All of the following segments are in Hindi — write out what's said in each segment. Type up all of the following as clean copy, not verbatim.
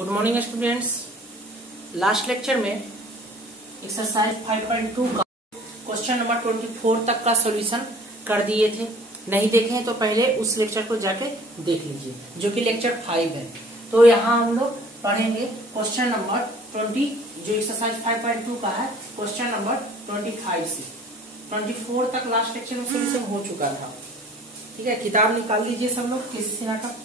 Good morning students. Last lecture में एक्सरसाइज 5.2 का क्वेश्चन नंबर 24 तक का सॉल्यूशन कर दिए थे। नहीं देखे हैं तो पहले उस लेक्चर को जाके देख लीजिए, जो कि लेक्चर 5 है। तो यहाँ हम लोग पढ़ेंगे क्वेश्चन नंबर 20, जो एक्सरसाइज 5.2 का है, क्वेश्चन नंबर 25 से 24 तक लास्ट लेक्चर में सॉल्यूशन हो चुका था। ठीक है, किताब निकाल लीजिए सब लोग। किस सिन्हा का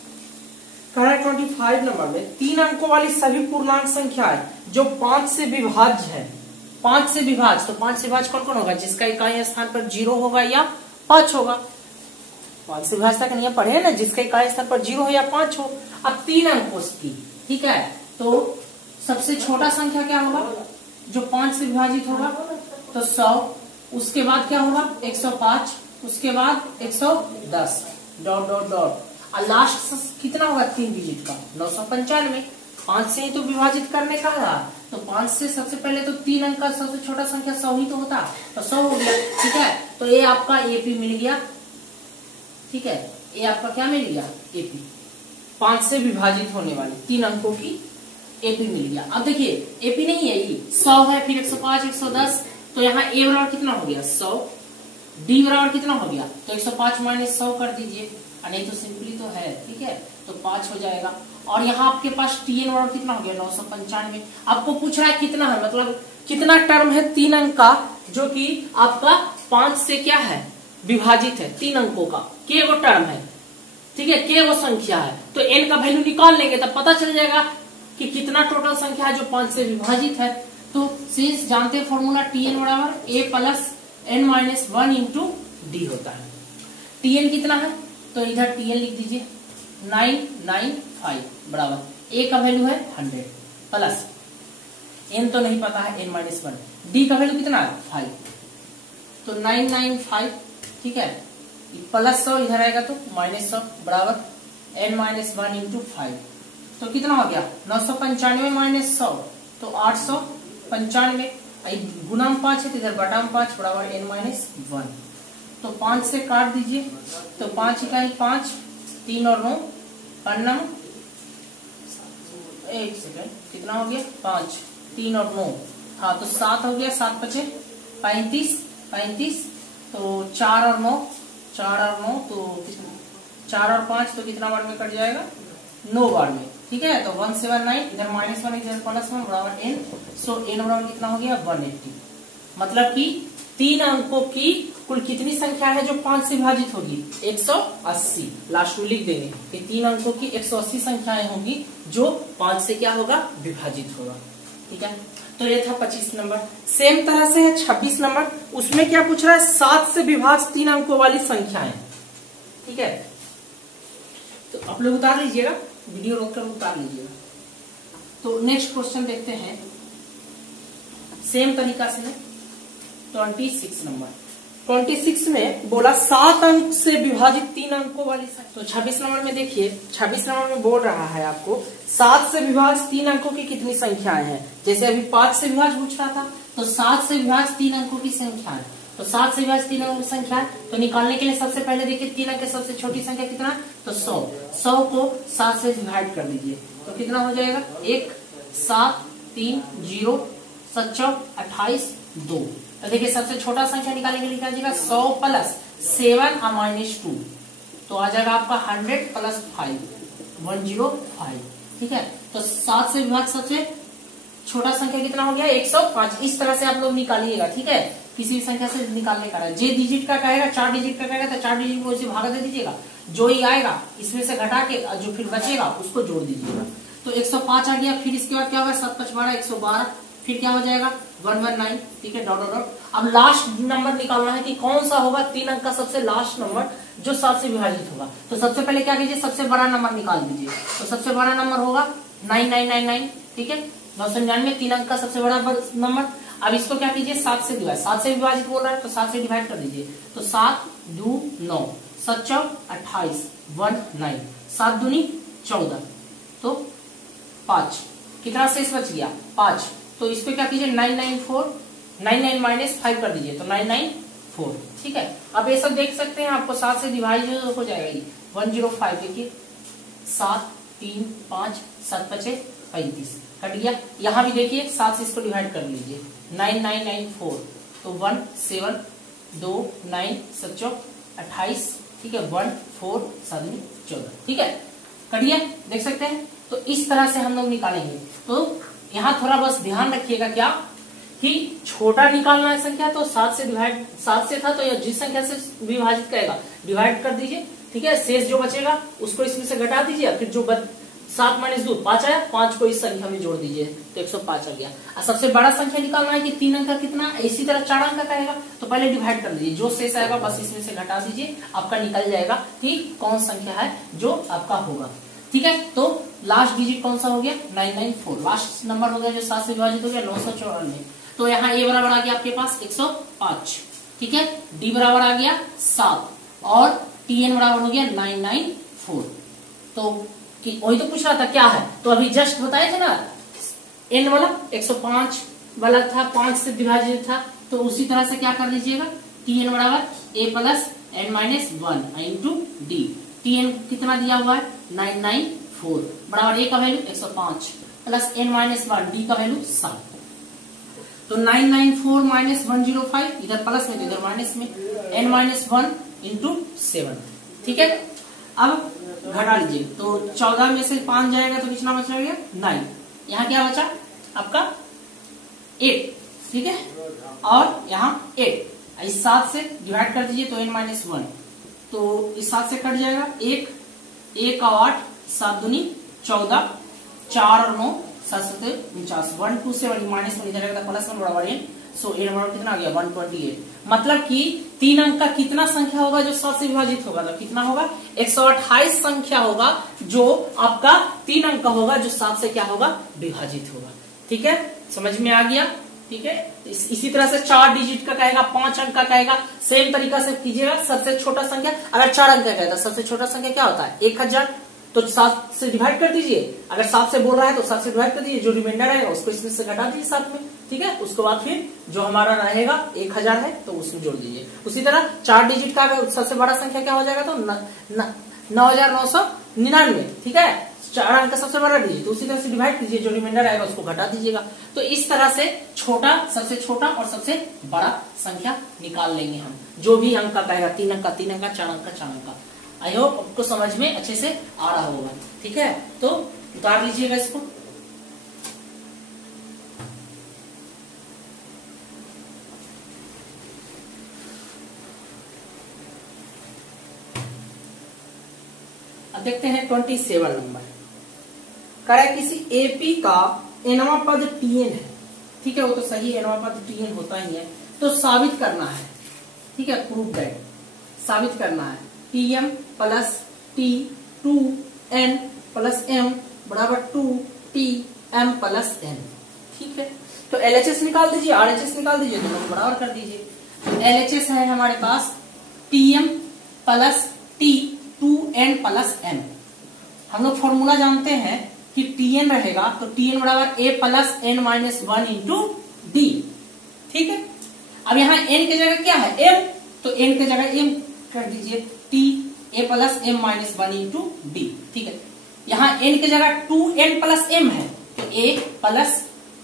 कह रहा है 25 नंबर में 3 अंकों वाली सभी पूर्णांक संख्याएं जो 5 से विभाज्य है। 5 से विभाज्य, तो 5 से विभाज्य कौन कौन होगा? जिसका इकाई स्थान पर 0 होगा या 5 होगा। 5 से विभाज्य तक नहीं पढ़े ना, जिसका इकाई स्थान पर 0 हो या 5 हो। अब 3 अंकों की, ठीक है, तो सबसे छोटा संख्या क्या होगा जो 5 से विभाजित होगा? तो 100। उसके बाद क्या होगा? 105। उसके बाद 110 डॉट डॉट डॉट, और लास्ट कितना होगा 3 डिजिट का? 995। 5 से ही तो विभाजित करने का है, तो 5 से सबसे पहले तो 3 अंक का सबसे छोटा संख्या 100 ही तो होता, तो 100 हो गया। ठीक है, तो ये आपका एपी मिल गया। ठीक है, ये आपका क्या मिल गया? एपी। 5 से विभाजित होने वाली 3 अंकों की एपी मिल गया। अब देखिए, एपी नहीं है, ये 100 है, फिर 105, 110, तो यहाँ ए बराबर कितना हो गया? 100। डी बराबर कितना हो गया? तो 105 माइनस 100 कर दीजिए, नहीं तो सिंपली तो है। ठीक है, तो 5 हो जाएगा। और यहाँ आपके पास टीएन बराबर कितना हो गया? 995। आपको पूछ रहा है कितना है, मतलब कितना टर्म है 3 अंक का, जो कि आपका 5 से क्या है? विभाजित है। 3 अंकों का के वो टर्म है। ठीक है, के वो संख्या है, तो एन का वैल्यू निकाल लेंगे तब पता चल जाएगा कि कितना टोटल संख्या है जो 5 से विभाजित है। तो सिंस जानते हैं फॉर्मूला टीएन बराबर A plus N minus 1 into D होता है। टीएन कितना है? तो इधर टीएन लिख दीजिए 995 बराबर ए का वैल्यू है 100 प्लस एन तो नहीं पता है, एन माइनस 1। डी का वैल्यू कितना है? 5। तो 995, ठीक है, प्लस 100 इधर आएगा तो माइनस 100 बराबर एन माइनस 1 इंटू 5। तो कितना हो गया? 995 माइनस 100, तो 895। गुना में 5 है तो इधर बटा में 5 बराबर एन माइनस 1। तो 5 से काट दीजिए, तो 5 इकाई 5, 3 और 9 पन्नम, एक सेकेंड, कितना हो गया? 5, 3 और 9, हाँ तो 7 हो गया। 7 बचे 35, तो 4 और 9 तो कितना? 4 और 5 तो कितना बार में कट जाएगा? 9 बार में। ठीक है, तो 179, इधर माइनस 1 इधर प्लस 1 बराबर एन। सो एन बराबर कितना हो गया? 180। मतलब कि 3 अंकों की कुल कितनी संख्या है जो 5 से विभाजित होगी? 180। लास्ट में लिख देंगे कि 3 अंकों की 180 संख्याएं होंगी जो 5 से क्या होगा? विभाजित होगा। ठीक है, तो ये था 25 नंबर। सेम तरह से है 26 नंबर। उसमें क्या पूछ रहा है? 7 से विभाजित 3 अंकों वाली संख्याएं। ठीक है, तो आप लोग उतार लीजिएगा, वीडियो रोककर उतार लीजिएगा। तो नेक्स्ट क्वेश्चन देखते हैं, सेम तरीका से है 26 नंबर। 26 में बोला 7 अंक से विभाजित 3 अंकों वाली संख्या। तो 26 नंबर में देखिए, 26 नंबर में बोल रहा है आपको 7 से विभाजित 3 अंकों की कितनी संख्याएं हैं। जैसे अभी 5 से विभाजित पूछ रहा था, तो 7 से विभाजित 3 अंकों की संख्या है। तो 7 से विभाजित 3 अंकों की संख्या है, तो निकालने के लिए सबसे पहले देखिए 3 अंक की सबसे छोटी संख्या कितना है? तो 100। 100 को 7 से डिवाइड कर दीजिए, तो कितना हो जाएगा? 1, 7, 3, 0, 7, 28, 2। तो देखिए सबसे छोटा संख्या निकालने के लिए क्या जाएगा? 100 प्लस 7 और माइनस 2, तो आ जाएगा आपका 100 प्लस 5, 105। ठीक है, तो 7 से विभाजित सबसे छोटा संख्या कितना हो गया? 105। इस तरह से आप लोग निकालिएगा। ठीक है, किसी भी संख्या से निकालने का है। जे डिजिट का कहेगा, 4 डिजिट का कहेगा, तो 4 डिजिट को इसे भागा दे दीजिएगा। जो ही आएगा इसमें से घटा के जो फिर बचेगा उसको जोड़ दीजिएगा। तो 105 आ गया। फिर इसके बाद क्या होगा? 7, 5, 12, 112। फिर क्या हो जाएगा? 119। ठीक है, डॉट डॉट डॉट। अब लास्ट नंबर निकालना है कि कौन सा होगा 3 अंक का सबसे लास्ट नंबर जो 7 से विभाजित होगा। तो सबसे पहले क्या कीजिए? सबसे बड़ा नंबर निकाल दीजिए। तो सबसे बड़ा नंबर होगा 9999। ठीक है, 999 3 अंक का सबसे बड़ा नंबर। अब इसको क्या कीजिए? 7 से डिवाइड, 7 से विभाजित बोल रहा है तो 7 से डिवाइड कर दीजिए। तो 7 2 9, 7 4 28, 19, 7 दूनी 14, तो 5। कितना शेष बच गया? 5। तो इस पे क्या कीजिए? 994, 99 माइनस 5 कर दीजिए, तो 994। ठीक है, अब ये सब देख सकते हैं, आपको 7 से डिवाइड हो जाएगा। 105 देखिए, 7 3 5 7 5 35 कट गया। यहाँ भी देखिए 7 से इसको डिवाइड कर लीजिए, 9 9 9 4 तो 1 7 2 9 7 28, ठीक है 1 4 7 14, ठीक है कट गया, देख सकते हैं। तो इस तरह से हम लोग निकालेंगे। तो यहाँ थोड़ा बस ध्यान रखिएगा क्या कि छोटा निकालना है संख्या तो 7 से था तो यह जिस संख्या से विभाजित करेगा डिवाइड कर दीजिए, ठीक है। शेष जो बचेगा उसको इसमें से घटा दीजिए, फिर जो 7 - 2 5 आया, 5 को इस संख्या में जोड़ दीजिए तो 105 आ गया। और सबसे बड़ा संख्या निकालना है कि 3 अंक का कितना, इसी तरह 4 अंक का आएगा तो पहले डिवाइड कर दीजिए, जो शेष आएगा बस इसमें से घटा दीजिए, आपका निकल जाएगा कि कौन संख्या है जो आपका होगा, ठीक है। तो लास्ट डिजिट कौन सा हो गया 994, लास्ट नंबर हो गया जो 7 से विभाजित हो गया 994। तो यहाँ ए बराबर आ गया आपके पास 105, ठीक है, डी बराबर आ गया 7 और टीएन बराबर हो गया 994। तो वही तो पूछ रहा था क्या है, तो अभी जस्ट बताए थे ना, एन वाला 105 वाला था, 5 से विभाजित था, तो उसी तरह से क्या कर लीजिएगा, टीएन बराबर A plus N minus 1 into D. TN कितना दिया हुआ है 994 बराबर ए का value 105 plus N minus 1 D का वैल्यू 7। तो 994 माइनस 105 इधर प्लस में तो इधर माइनस में, n माइनस 1 इंटू 7, ठीक है। अब घटा लीजिए तो 14 में से 5 जाएगा तो कितना बचा गया 9, यहाँ क्या बचा आपका 8, ठीक है, और यहाँ 8 इस 7 से डिवाइड कर दीजिए तो n माइनस 1, तो इस 7 से कट जाएगा 1 और 8 7 दूनी 14, 4 और 9 7 49, 127 माइनस में इधर रहेगा प्लस 1 बराबर n, सो एन बराबर कितना आ गया 128। मतलब कि 3 अंक का कितना संख्या होगा जो 7 से विभाजित होगा, तो कितना होगा 128 संख्या होगा जो आपका 3 अंक का होगा जो 7 से क्या होगा विभाजित होगा, ठीक है, समझ में आ गया, ठीक है। इसी तरह से 4 डिजिट का कहेगा, 5 अंक का कहेगा, सेम तरीका से कीजिएगा। सबसे छोटा संख्या अगर 4 अंक का कहेगा, सबसे छोटा संख्या क्या होता है 1000, तो 7 से डिवाइड कर दीजिए, अगर 7 से बोल रहा है तो 7 से डिवाइड कर दीजिए, जो रिमाइंडर आएगा उसको इसमें से घटा दीजिए 7 में, ठीक है। उसके बाद फिर जो हमारा रहेगा 1000 है तो उसमें जोड़ दीजिए। उसी तरह 4 डिजिट का अगर सबसे बड़ा संख्या क्या हो जाएगा तो 9999, ठीक है, 4 अंक का सबसे बड़ा डिजिट, तो उसी तरह से डिवाइड कीजिए, जो रिमाइंडर आएगा उसको घटा दीजिएगा। तो इस तरह से छोटा, सबसे छोटा और सबसे बड़ा संख्या निकाल लेंगे हम, जो भी अंक का कहेगा, 3 अंक का 3 अंक का, 4 अंक का 4 अंक का। आई होप आपको समझ में अच्छे से आ रहा होगा, ठीक है। तो उतार लीजिएगा इसको, अब देखते हैं 27 नंबर। कह रहा है किसी एपी का एनवां पद टीएन है, ठीक है, वो तो सही एनवां पद टीएन होता ही है, तो साबित करना है, ठीक है, प्रूव दैट, साबित करना है TM plus T 2n plus m बराबर 2tm प्लस n, ठीक है। तो LHS निकाल दीजिए, RHS निकाल दीजिए, दोनों बराबर कर दीजिए। तो LHS है हमारे पास tm plus t 2n plus m। हम लोग फॉर्मूला जानते हैं कि tn रहेगा तो tn बराबर a plus n minus 1 into D, ठीक है। अब यहाँ n की जगह क्या है m, तो n की जगह m कर दीजिए, t a plus m minus 1 into D, ठीक है। यहाँ n की जगह 2n प्लस m है तो a plus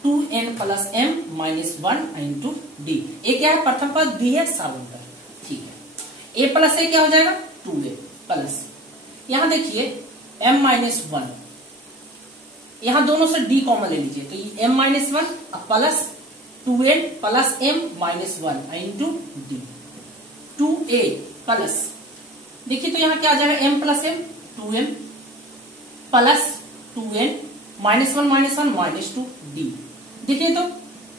2n plus m minus 1 into D. A क्या है प्रथम पद, b है साबुन का, ठीक है। a प्लस a क्या हो जाएगा 2a प्लस, यहाँ देखिए m माइनस 1, यहाँ दोनों से d कॉमन ले लीजिए, तो ये m minus 1 plus 2n plus m minus 1 into D, 2a plus, देखिए तो यहाँ क्या आ जाएगा m plus m 2m plus 2n minus 1 minus 2 d, देखिए तो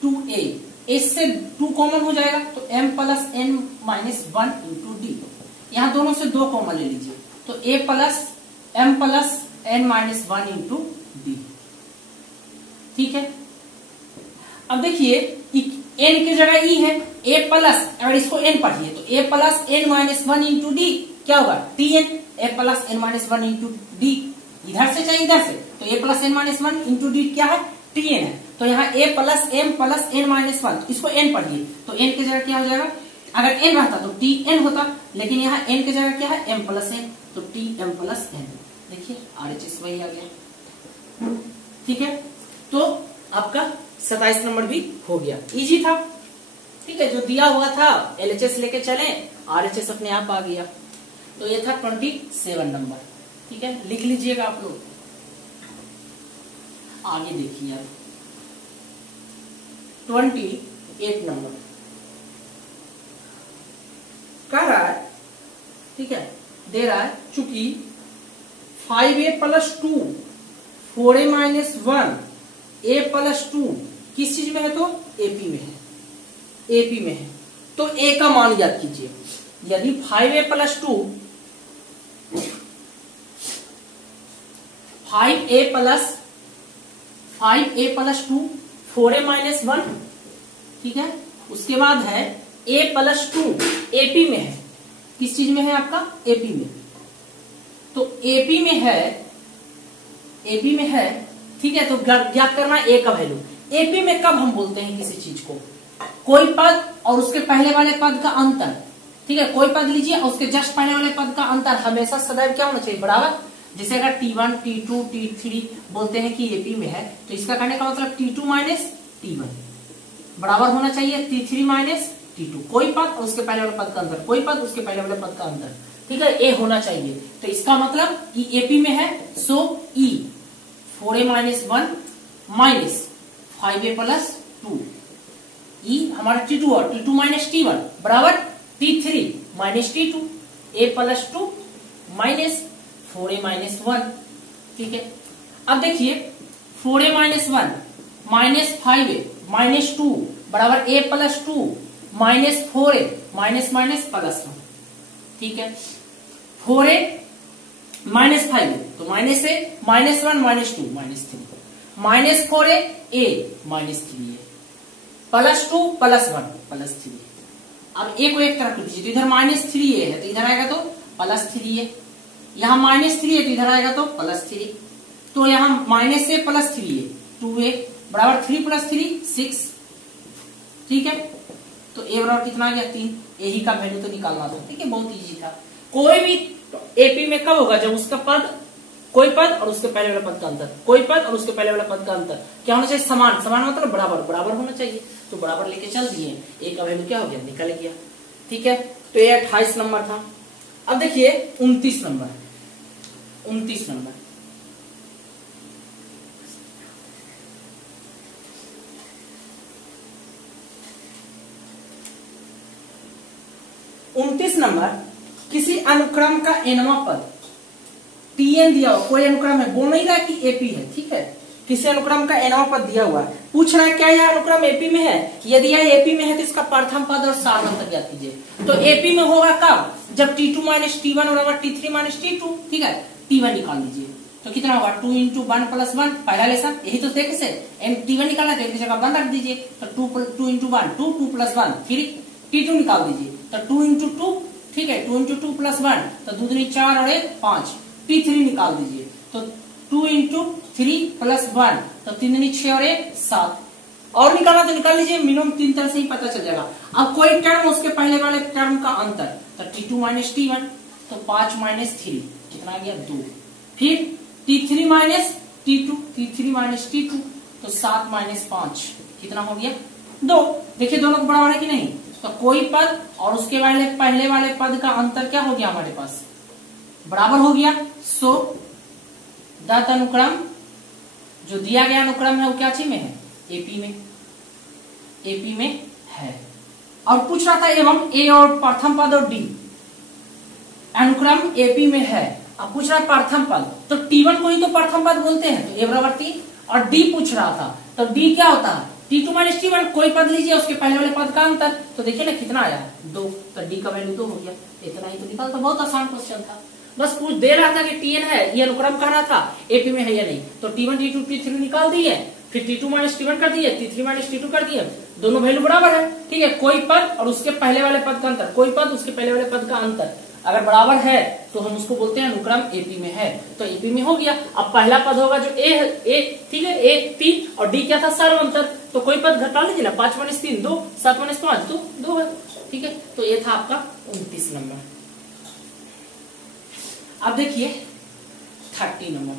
2a, इससे 2 कॉमन हो जाएगा तो m plus n minus 1 into D, यहाँ दोनों से 2 कॉमन ले लीजिए तो a plus m plus n minus 1 into D, ठीक है। अब देखिए n की जगह e है, a प्लस, अगर इसको n पढ़िए तो a plus n minus 1 into D क्या होगा tn, a plus n minus 1 into D, इधर से चाहे इधर से, तो a plus n minus 1 into D क्या है tn है, तो यहाँ a plus m plus n minus 1, इसको n पढ़िए तो n की जगह क्या हो जाएगा, अगर n रहता तो tn होता, लेकिन यहाँ n की जगह क्या है m प्लस n, तो tm प्लस n, देखिए RHS वही आ गया। ठीक है, तो आपका 27 नंबर भी हो गया, इजी था। ठीक है, जो दिया हुआ था LHS लेके चले, RHS अपने आप आ गया। तो ये था 27 नंबर। ठीक है, लिख लीजिएगा आप लोग। आगे देखिए आप 28 नंबर कह रहा है। ठीक है, दे रहा है चूंकि 5a + 2 4a - 1 a + 2 किस चीज में है, तो AP में है, AP में है। तो a का मान याद कीजिए। यदि 5a + 2 5a + 2 4a - 1, ठीक है, उसके बाद है a + 2 AP में है। किस चीज में है आपका, AP में। तो AP में है, AP में है। ठीक है, तो ज्ञात करना a का वैल्यू। AP में कब हम बोलते हैं किसी चीज को, कोई पद और उसके पहले वाले पद का अंतर। ठीक है, कोई पद लीजिए और उसके जस्ट पहले वाले पद का अंतर हमेशा सदैव क्या होना चाहिए, बराबर। जैसे अगर T1 T2 T3 बोलते हैं कि AP में है, तो इसका कहने का मतलब T2 - T1 बराबर होना चाहिए T3 - T2। कोई पद और उसके पहले वाले पद का अंतर, कोई पद उसके पहले वाले पद का अंतर। ठीक है, A होना चाहिए। तो इसका मतलब कि AP में है, सो E 4a - 1 minus 5a + 2 E हमारा T2 और T2 - T1 बराबर T3 - T2 a + 2 minus 4a - 1। ठीक है, अब देखिए 4a - 1 माइनस 5a - 2 बराबर a + 2 minus 4a minus minus +1। ठीक है, 4a माइनस 5a तो minus a -1 -2 -3 minus 4a a -3a +2 +1 +3। अब a को एक तरफ कर दीजिए, तो इधर -3a है तो इधर आएगा तो +3a, यहां -3 है तो इधर आएगा तो +3, तो यहां -a + 3a 2a बराबर 3 + 3 6। ठीक है, तो a बराबर कितना आ गया 3। यही का वैल्यू तो निकालना था। ठीक है, बहुत इजी था। कोई भी AP में कब होगा, जब उसका पद, कोई पद और उसके पहले वाले पद का अंतर, कोई पद और उसके पहले वाले पद का अंतर क्या होना चाहिए, समान। समान मतलब बराबर, बराबर होना चाहिए। तो बराबर लेके चल दिए, a का वैल्यू क्या हो गया, निकल गया। ठीक है, तो ये 28 नंबर था। अब देखिए 29 नंबर, 29 नंबर किसी अनुक्रम का nवां पद Tn दिया हुआ, कोई अनुक्रम है, बोल नहीं रहा कि AP है। ठीक है, किसी अनुक्रम का nवां पद दिया हुआ है, पूछ रहा है क्या यह अनुक्रम AP में है। यदि यह AP में है तो इसका प्रथम पद और सारवंत ज्ञात कीजिए। तो AP में होगा कब, जब T2 - T1 बराबर T3 - T2। ठीक है, T1 निकाल लीजिए, तो कितना होगा 2 × 1 + 1 पहला लेसन, यही तो देखे से T1 निकालना है, तो एक जगह 1 रख दीजिए, तो 2 × 1 2 2 + 1 फिर T2 निकाल दीजिए, तो 2 × 2। ठीक है, 2 × 2 + 1 तो 2 दूनी 4 और 1 5। T3 निकाल दीजिए, तो 2 × 3 + 1 तो 3 दूनी 6 और 1 7। और निकालना तो निकाल लीजिए, मिनिमम 3 तरह से ही पता चल जाएगा। अब कोई टर्म उसके पहले वाले टर्म का अंतर, तो T2 - T1 तो 5 - 3 कितना आ गया 2। फिर T3 - T2 T3 - T2 तो 7 - 5 कितना हो गया 2। देखिए दोनों को बराबर है कि नहीं, तो कोई पद और उसके पहले वाले पद का अंतर क्या हो गया हमारे पास, बराबर हो गया। सो दत्त अनुक्रम, जो दिया गया अनुक्रम है वो क्या चीज में है, AP में, AP में है। और पूछ रहा था एवं A और प्रथम पद और D अनुक्रम AP में है। अब पूछ रहा है प्रथम पद, तो T1 को ही तो प्रथम पद बोलते हैं, तो A बराबर 3। और D पूछ रहा था, तो D क्या होता है, T2 - T1 कोई पद लीजिए उसके पहले वाले पद का अंतर, तो देखिए ना कितना आया 2, तो D का वैल्यू 2 हो गया। इतना ही तो निकल, तो बहुत आसान क्वेश्चन था। बस पूछ दे रहा था कि Tn है, ये अनुक्रम कहना था AP में है या नहीं, तो T1 T2 T3 निकाल दिए, फिर T2 - T1 कर दिए, T3 - T2 कर दिए, दोनों वैल्यू बराबर है। ठीक है, कोई पद और उसके पहले वाले पद का अंतर, कोई पद उसके पहले वाले पद का अंतर अगर बराबर है तो हम उसको बोलते हैं अनुक्रम AP में है, तो AP में हो गया। अब पहला पद होगा जो A ठीक है, A 3 और D क्या था सार्वंतर, तो कोई पद घटा लीजिए ना, 5 - 3 2 7 - 5 2 है। ठीक है, तो ये था आपका 29 नंबर। अब देखिए 30 नंबर।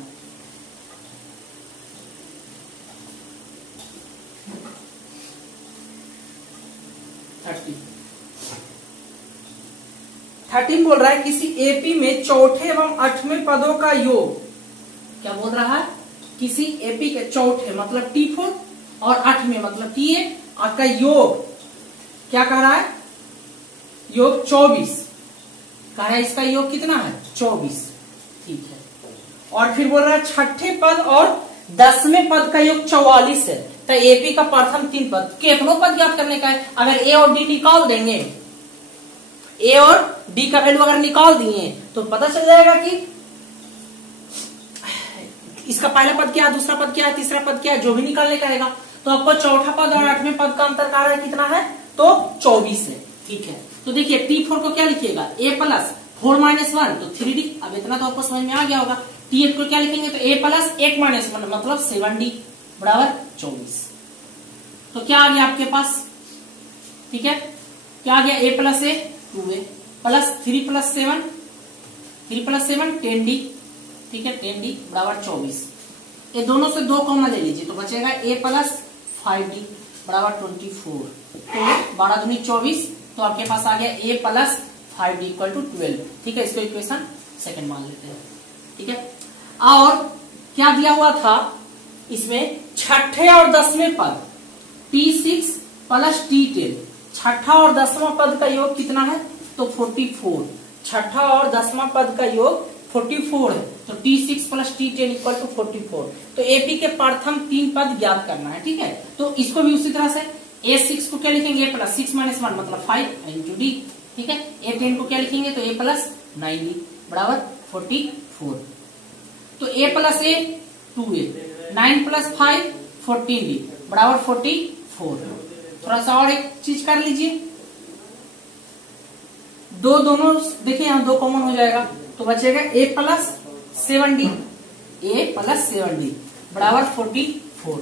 थर्टीन बोल रहा है किसी एपी में चौथे एवं आठवें पदों का योग, क्या बोल रहा है, किसी एपी के चौथे मतलब T4 और आठवें मतलब TA का योग क्या कह रहा है, योग 24 कह रहा है, इसका योग कितना है 24, ठीक है। और फिर बोल रहा है छठे पद और 10वें पद का योग 44 है, तो एपी का प्रथम 3 पद कितनों पद ज्ञात करने का है। अगर ए और डी निकाल देंगे, ए और डी का वैल्यू अगर निकाल दिए तो पता चल जाएगा कि इसका पहला पद क्या है, दूसरा पद क्या है, तीसरा पद क्या है, जो भी निकालने का रहेगा। तो आपको चौथा पद और आठवें पद का अंतर कार्य है कितना है, तो 24 है, ठीक है। तो देखिए T4 को क्या लिखिएगा, a प्लस 4 माइनस 1 तो 3D, अब इतना तो आपको समझ में आ गया होगा। T8 को क्या लिखेंगे, तो a प्लस 1 माइनस 1 मतलब 7D बराबर 24। तो क्या आ गया आपके पास, ठीक है, क्या आ गया, a plus a 2a plus 3 plus 7 10D, ठीक है, 10D बराबर 24। ये दोनों से 2 कॉमन ले लीजिए तो बचेगा a प्लस 5D बराबर 24, तो 12 दूनी 24, तो आपके पास आ गया a plus 5D equal to 12, ठीक है। इसको इक्वेशन सेकंड मान लेते हैं, ठीक है। और क्या दिया हुआ था इसमें, छठे और 10वें पद T6 प्लस T10, छठा और 10वां पद का योग कितना है, तो 44, छठा और 10वां पद का योग 44 है, तो T6 plus T10 equal to 44। तो एपी के प्रथम 3 पद ज्ञात करना है, ठीक है। तो इसको भी उसी तरह से A6 को क्या लिखेंगे, a प्लस 6 माइनस 1 मतलब 5 इंटू डी, ठीक है। A10 को क्या लिखेंगे, तो a प्लस 9D बराबर 44, तो a plus a 2a, 9 plus 5 14D बराबर 44। थोड़ा सा और एक चीज कर लीजिए, दोनों देखिए यहाँ 2 कॉमन हो जाएगा तो बचेगा a plus 7D, a plus 7D बराबर 44,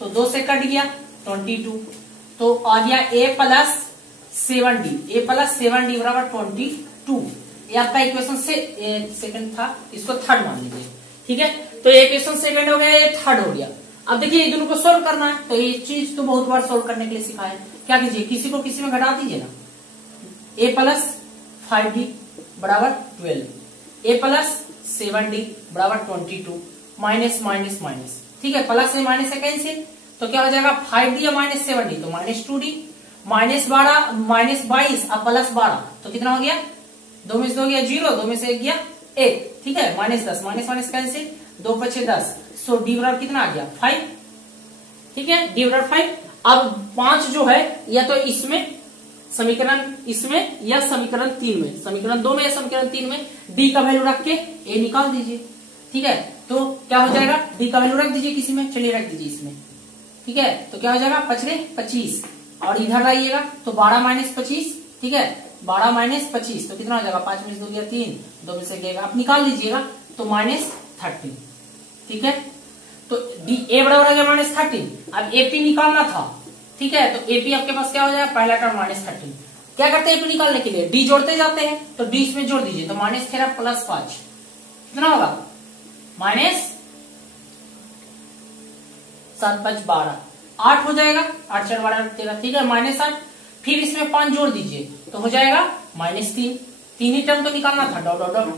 तो 2 से कट गया 22, तो आ गया a plus 7D, a plus 7D बराबर 22। ये आपका इक्वेशन से सेकंड था, इसको थर्ड मान लीजिए, ठीक है। तो ये इक्वेशन सेकंड हो गया, ये थर्ड हो गया। अब देखिए ये दोनों को सोल्व करना है, तो ये चीज तो बहुत बार सोल्व करने के लिए सिखाया है। क्या कीजिए, किसी को किसी में घटा दीजिए ना, a प्लस 5D बराबर 12, a प्लस 7D बराबर 22, माइनस माइनस माइनस, ठीक है, प्लस से माइनस से कैंसिल, तो क्या हो जाएगा 5D या माइनस 7D, तो माइनस 2D, माइनस 12 माइनस 22 अब प्लस 12, तो कितना हो गया, 2 में से 2 गया 0, 2 में से 1 गया 1, ठीक है, माइनस 10 माइनस माइनस कैंसिल, 2 पछे 10, सो डी बराबर कितना आ गया 5, ठीक है, डी बराबर 5। अब 5 जो है या तो इसमें समीकरण, इसमें या समीकरण 3 में, समीकरण 2 में या समीकरण 3 में डी का वैल्यू रख के ए निकाल दीजिए, ठीक है। तो क्या हो जाएगा, डी का वैल्यू रख दीजिए किसी में, चलिए रख दीजिए इसमें, ठीक है। तो क्या हो जाएगा 25 और इधर लाइएगा तो 12 माइनस 25, ठीक है, 12 माइनस 25 तो कितना हो जाएगा, 5 में से 2 गया 3, 2 में से गएगा, आप निकाल लीजिएगा तो माइनस 13, ठीक है। तो डी ए बराबर आ गया माइनस 13। अब एपी निकालना था, ठीक है, तो एपी आपके पास क्या हो जाएगा, पहला टर्म माइनस 13। क्या करते हैं एपी निकालने के लिए, डी जोड़ते जाते हैं, तो डी इसमें जोड़ दीजिए, तो माइनस 13 प्लस 5 कितना होगा, माइनस 7 5 12, 8 हो जाएगा, 8 4 12 13, ठीक है, माइनस 8, फिर इसमें 5 जोड़ दीजिए तो हो जाएगा माइनस 3, 3 ही टर्म तो निकालना था, डॉट डॉट डॉट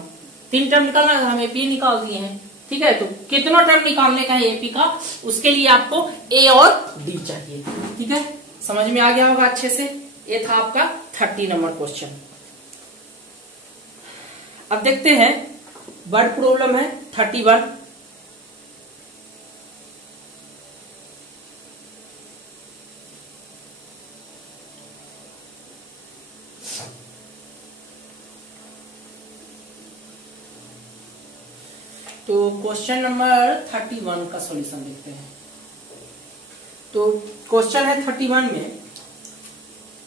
3 टर्म निकालना था, हम एपी निकाल दिए हैं, ठीक है। तो कितना टर्म निकालने का है एपी का, उसके लिए आपको ए और डी चाहिए, ठीक है, समझ में आ गया होगा अच्छे से। ये था आपका 30 नंबर क्वेश्चन। अब देखते हैं वर्ड प्रॉब्लम है 31। तो क्वेश्चन नंबर 31 का सॉल्यूशन देखते हैं। तो क्वेश्चन है 31 में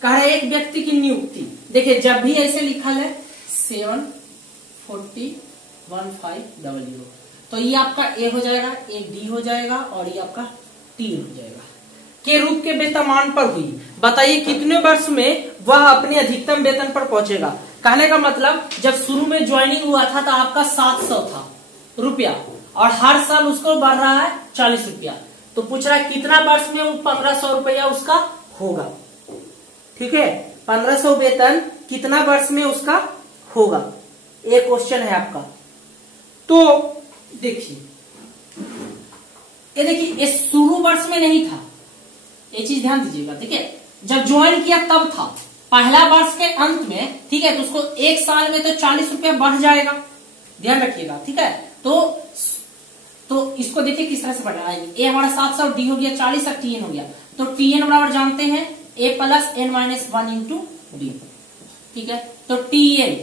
कहा है एक व्यक्ति की नियुक्ति, देखिए जब भी ऐसे लिखा है 7401500, तो ये आपका ए हो जाएगा, ए डी हो जाएगा और ये आपका टी हो जाएगा, के रूप के वेतनमान पर हुई। बताइए कितने वर्ष में वह अपने अधिकतम वेतन पर पहुंचेगा। कहने का मतलब जब शुरू में ज्वाइनिंग हुआ था तो आपका 700 था, रुपया और हर साल उसको बढ़ रहा है 40 रुपया। तो पूछ रहा है कितना वर्ष में वो 1500 रुपया उसका होगा। ठीक है, 1500 वेतन कितना वर्ष में उसका होगा, ये क्वेश्चन है आपका। तो देखिए, ये देखिए, ये शुरू वर्ष में नहीं था, ये चीज ध्यान दीजिएगा। ठीक है, जब ज्वाइन किया तब था, पहला वर्ष के अंत में। ठीक है, तो उसको एक साल में तो 40 रुपया बढ़ जाएगा, ध्यान रखिएगा। ठीक है, तो इसको देखिए किस तरह से बढ़ आएगी। ए हमारा 700, डी हो गया 40 और टीएन हो गया। तो टीएन बराबर जानते हैं A plus N minus 1 into D. ठीक है, तो टीएन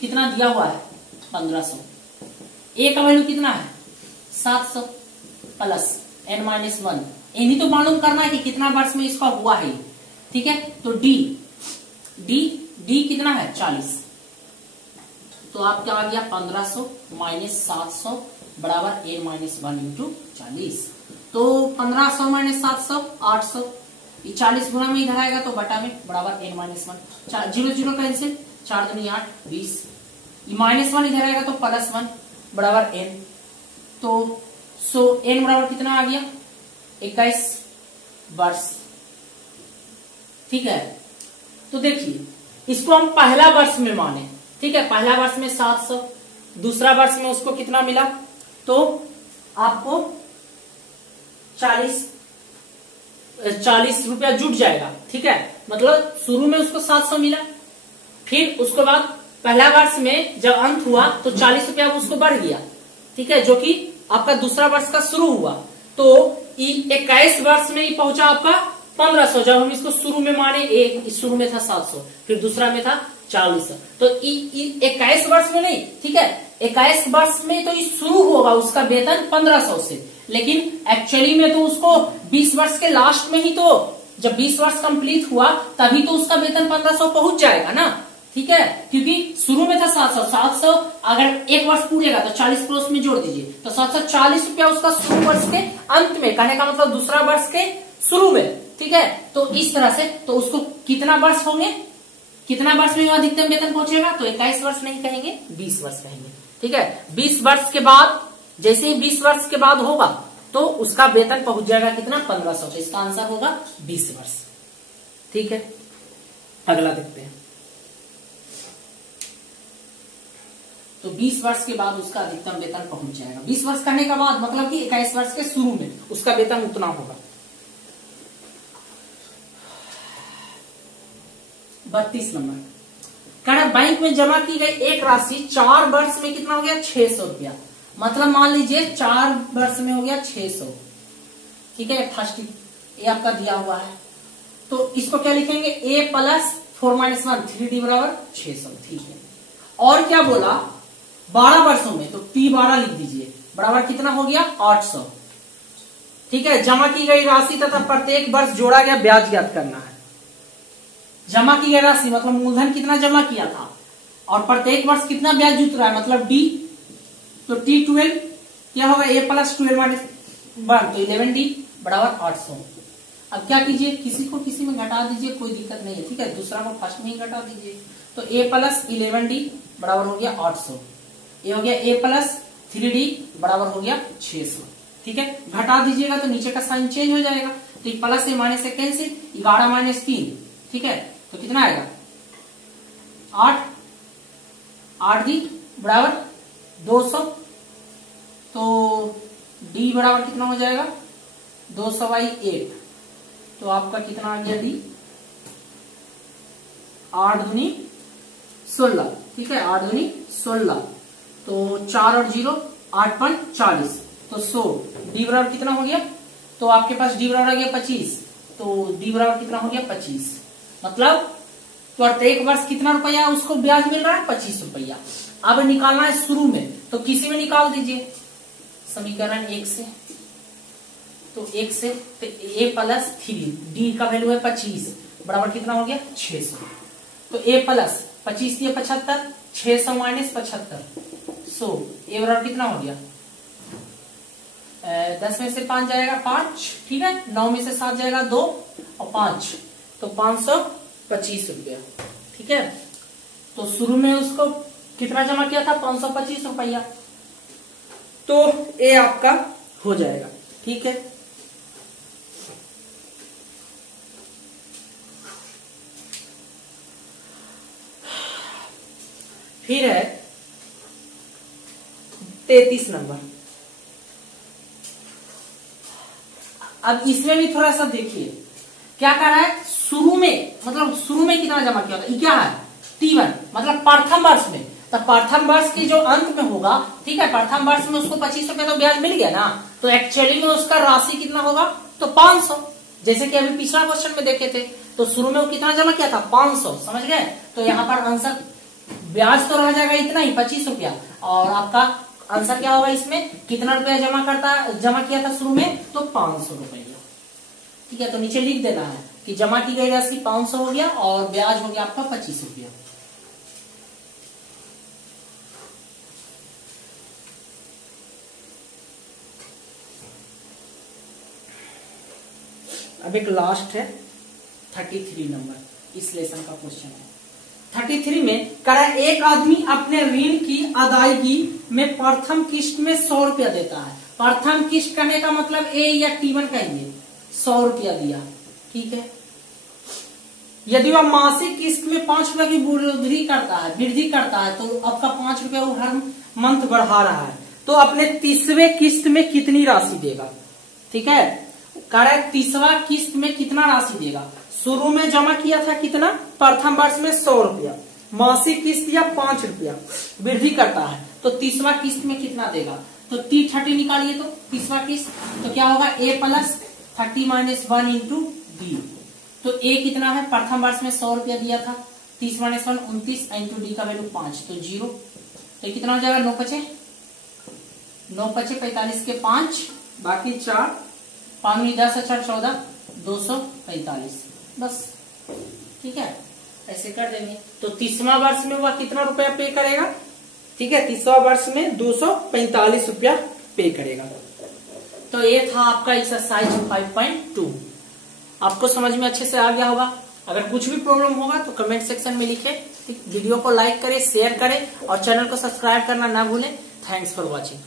कितना दिया हुआ है 1500, ए का वैल्यू कितना है 700 प्लस एन माइनस 1, इन्हीं तो मालूम करना है कि कितना वर्ष में इसका हुआ है। ठीक है, तो डी कितना है 40, तो आपका आ गया 1500 माइनस 700 बराबर एन माइनस 1 इंटू 40। तो 1500 माइनस 700 800, ये 40 गुना में इधर आएगा तो बटा में बराबर एन माइनस 1, 0 0 कैंसिल, 4 दूनी 8 20, माइनस 1 इधर आएगा तो प्लस 1 बराबर एन। तो एन बराबर कितना आ गया 21 वर्ष। ठीक है, तो देखिए इसको हम पहला वर्ष में माने। ठीक है, पहला वर्ष में 700, दूसरा वर्ष में उसको कितना मिला, तो आपको 40 रुपया जुट जाएगा। ठीक है, मतलब शुरू में उसको 700 मिला, फिर उसके बाद पहला वर्ष में जब अंत हुआ तो 40 रुपया उसको बढ़ गया। ठीक है, जो कि आपका दूसरा वर्ष का शुरू हुआ, तो 21 वर्ष में ही पहुंचा आपका 1500। जब हम इसको शुरू में माने, एक शुरू में था 700, फिर दूसरा में था 40, तो 21 वर्ष में नहीं। ठीक है, 21 वर्ष में तो शुरू होगा उसका वेतन 1500 से, लेकिन एक्चुअली में तो उसको 20 वर्ष के लास्ट में ही, तो जब 20 वर्ष कंप्लीट हुआ तभी तो उसका वेतन 1500 पहुंच जाएगा ना। ठीक है, क्योंकि शुरू में था 700 अगर एक वर्ष पूरेगा तो 40 क्रॉस में जोड़ दीजिए, तो 740 रुपया उसका शुरू वर्ष के अंत में, कहने का मतलब दूसरा वर्ष के शुरू में। ठीक है, तो इस तरह से तो उसको कितना वर्ष होंगे, कितना वर्ष में अधिकतम वेतन पहुंचेगा, तो 21 वर्ष नहीं कहेंगे 20 वर्ष कहेंगे। ठीक है, 20 वर्ष के बाद, जैसे ही 20 वर्ष के बाद होगा तो उसका वेतन पहुंच जाएगा कितना 1500, तो इसका आंसर होगा 20 वर्ष। ठीक है, अगला देखते हैं। तो 20 वर्ष के बाद उसका अधिकतम वेतन पहुंच जाएगा। 20 वर्ष करने के बाद मतलब कि 21 वर्ष के शुरू में उसका वेतन उतना होगा। 32 नंबर कह रहा बैंक में जमा की गई एक राशि 4 वर्ष में कितना हो गया 600 रुपया। मतलब मान लीजिए 4 वर्ष में हो गया 600। ठीक है, फर्स्ट ये आपका दिया हुआ है, तो इसको क्या लिखेंगे a प्लस 4 माइनस 1 3d बराबर 600। ठीक है, और क्या बोला 12 वर्षों में, तो T12 लिख दीजिए बराबर कितना हो गया 800। ठीक है, जमा की गई राशि तथा प्रत्येक वर्ष जोड़ा गया ब्याज ज्ञात करना है। जमा की गई राशि मतलब मूलधन कितना जमा किया था और प्रत्येक वर्ष कितना ब्याज जुट रहा है मतलब D, तो T12 क्या होगा a प्लस 12 माइनस 1 तो 11D बराबर 800। अब क्या कीजिए, किसी को किसी में घटा दीजिए, कोई दिक्कत नहीं है। ठीक है, दूसरा को फर्स्ट में ही घटा दीजिए, तो a प्लस 11D बराबर हो गया 800, ये हो गया a प्लस 3D बराबर हो गया 600। ठीक है, घटा दीजिएगा तो नीचे का साइन चेंज हो जाएगा, तो ये प्लस से माइनस से कैंसिल, 11 माइनस 3। ठीक है, तो कितना आएगा 8D बराबर 200, तो D बराबर कितना हो जाएगा 200/8, तो आपका कितना आ गया D 8 दूनी 16। ठीक है, 8 दूनी 16, तो 4 और 0 8 पर 40, तो 100। D बराबर कितना हो गया, तो आपके पास D बराबर आ गया 25, तो D बराबर कितना हो गया 25। मतलब प्रत्येक वर्ष कितना रुपया उसको ब्याज मिल रहा है 25 रुपया। अब निकालना है शुरू में, तो किसी में निकाल दीजिए समीकरण 1 से, तो 1 से तो a प्लस 3D का वैल्यू है 25 बराबर कितना हो गया 600, तो a प्लस 25 दिया 75, 600 माइनस 75 100, a बराबर कितना हो गया 10 में से 5 जाएगा 5। ठीक है, 9 में से 7 जाएगा 2 और 5, तो 525 रुपया। ठीक है, तो शुरू में उसको कितना जमा किया था? 525 रुपया। तो ए आपका हो जाएगा। ठीक है, फिर है 33 नंबर। अब इसमें भी थोड़ा सा देखिए क्या कर रहा है। शुरू में मतलब शुरू में कितना जमा किया होगा? ये क्या है? T1 मतलब प्रथम वर्ष में। तो प्रथम वर्ष की जो अंत में होगा, ठीक है, प्रथम वर्ष में उसको 25 रुपए तो ब्याज मिल गया ना, तो एक्चुअली में उसका राशि कितना होगा? तो 500। जैसे कि अभी पिछला क्वेश्चन में देखे थे, तो शुरू में वो कितना जमा किया था? 500। समझ गए? तो यहाँ पर आंसर ब्याज तो रह जाएगा इतना ही 25 रुपया, और आपका आंसर क्या होगा? इसमें कितना रुपया जमा किया था शुरू में? तो 500 रुपया। ठीक है, तो नीचे लिख देना है कि जमा की गई राशि 500 हो गया और ब्याज हो गया आपका 25 रुपया। अब एक लास्ट है 33 नंबर, इस लेसन का क्वेश्चन है। 33 में कह रहा है एक आदमी अपने ऋण की अदायगी में प्रथम किस्त में 100 रुपया देता है। प्रथम किस्त कहने का मतलब ए या T1 कहेंगे। 100 रुपया दिया, ठीक है। यदि वह मासिक किस्त में 5 रुपया की वृद्धि करता है तो आपका 5 रुपया वो हर मंथ बढ़ा रहा है, तो अपने 30वें किस्त में कितनी राशि देगा? ठीक है, कह रहा है 30वां किस्त में कितना राशि देगा? शुरू में जमा किया था कितना? प्रथम वर्ष में 100 रुपया, मासिक किस्त या 5 रुपया, वृद्धि करता है तो 30वां किस्त में कितना देगा? तो T30 निकालिए, तो 30वां किस्त तो क्या होगा? A plus 30 minus 1 into D. तो ए कितना है? प्रथम वर्ष में 100 रुपया दिया था, 30 माइनस 1 29 इंटू डी का वैल्यू 5 तो 0। तो कितना हो जाएगा? 9 पचे 45 के 5 बाकी 4 5 10 4 14 245 बस। ठीक है, ऐसे कर देंगे। तो 30वां वर्ष में वह कितना रुपया पे करेगा? ठीक है, 30वां वर्ष में 245 रुपया पे करेगा। तो ये था आपका एक्सरसाइज 5.2। आपको समझ में अच्छे से आ गया होगा। अगर कुछ भी प्रॉब्लम होगा तो कमेंट सेक्शन में लिखें। वीडियो को लाइक करें, शेयर करें और चैनल को सब्सक्राइब करना ना भूलें। Thanks for watching.